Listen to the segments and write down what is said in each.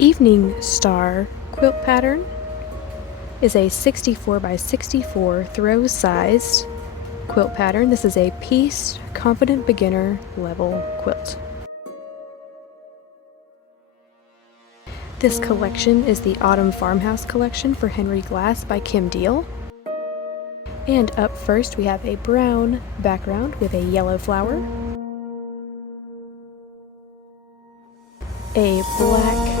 Evening Star quilt pattern is a 64 by 64 throw sized quilt pattern. This is a pieced confident beginner level quilt. This collection is the Autumn Farmhouse collection for Henry Glass by Kim Diehl. And up first we have a brown background with a yellow flower, a black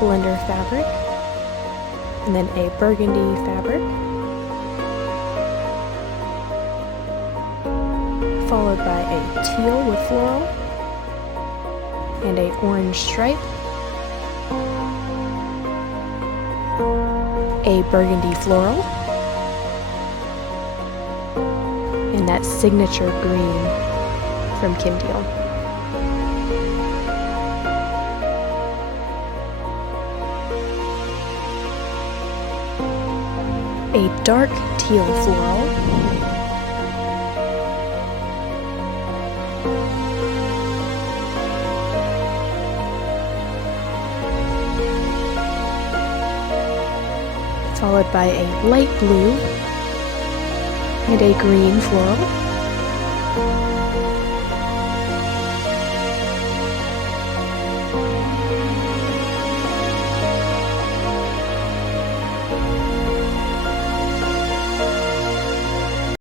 blender fabric, and then a burgundy fabric, followed by a teal with floral, and a orange stripe, a burgundy floral, and that signature green from Kim Diehl. A dark teal floral, followed by a light blue and a green floral,